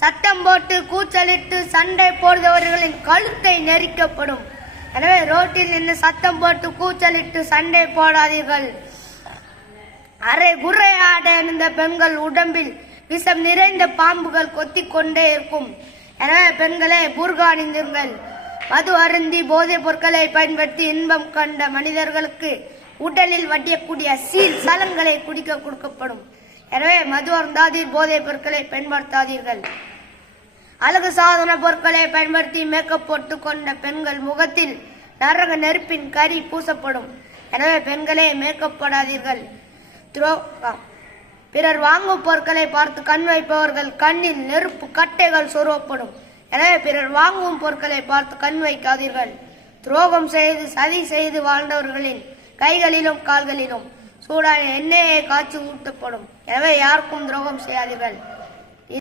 சத்தம் போட்டு கூச்சலிட்டு சண்டை போடுபவர்களின் கழுத்தை நெரிக்கப்படும். எனவே ரோட்டில் நின்று சத்தம் போட்டு கூச்சலிட்டு சண்டை போடாதீர்கள். அரை குறையாட இருந்த பெண்கள் உடம்பில் விஷம் நிறைந்த பாம்புகள் கொத்திக் கொண்டே இருக்கும். எனவே பெண்களே புர்கா அணிந்திருங்கள். மது அருந்தி போதைப் பொருட்களை பயன்படுத்தி இன்பம் கண்ட மனிதர்களுக்கு உடலில் வட்டியக்கூடிய சீல் சலங்களை குடிக்க கொடுக்கப்படும். எனவே மது அருந்தாதீர், போதைப் பொருட்களை பயன்படுத்தாதீர்கள். அழகு சாதன பொருட்களை பயன்படுத்தி மேக்கப் போட்டு கொண்ட பெண்கள் முகத்தில் நரக நெருப்பின் கரி பூசப்படும். எனவே பெண்களே மேக்கப் போடாதீர்கள். பிறர் வாங்கும் பொருட்களை பார்த்து கண் வைப்பவர்கள் கண்ணில் நெருப்பு கட்டைகள் சொருவப்படும். எனவே பிறர் வாங்கும் பொருட்களை பார்த்து கண் வைக்காதீர்கள். துரோகம் செய்து சதி செய்து வாழ்ந்தவர்களின் கைகளிலும் கால்களிலும் சூடான எண்ணெயை காய்ச்சி ஊட்டப்படும். எனவே யாருக்கும் துரோகம் செய்யாதீர்கள்.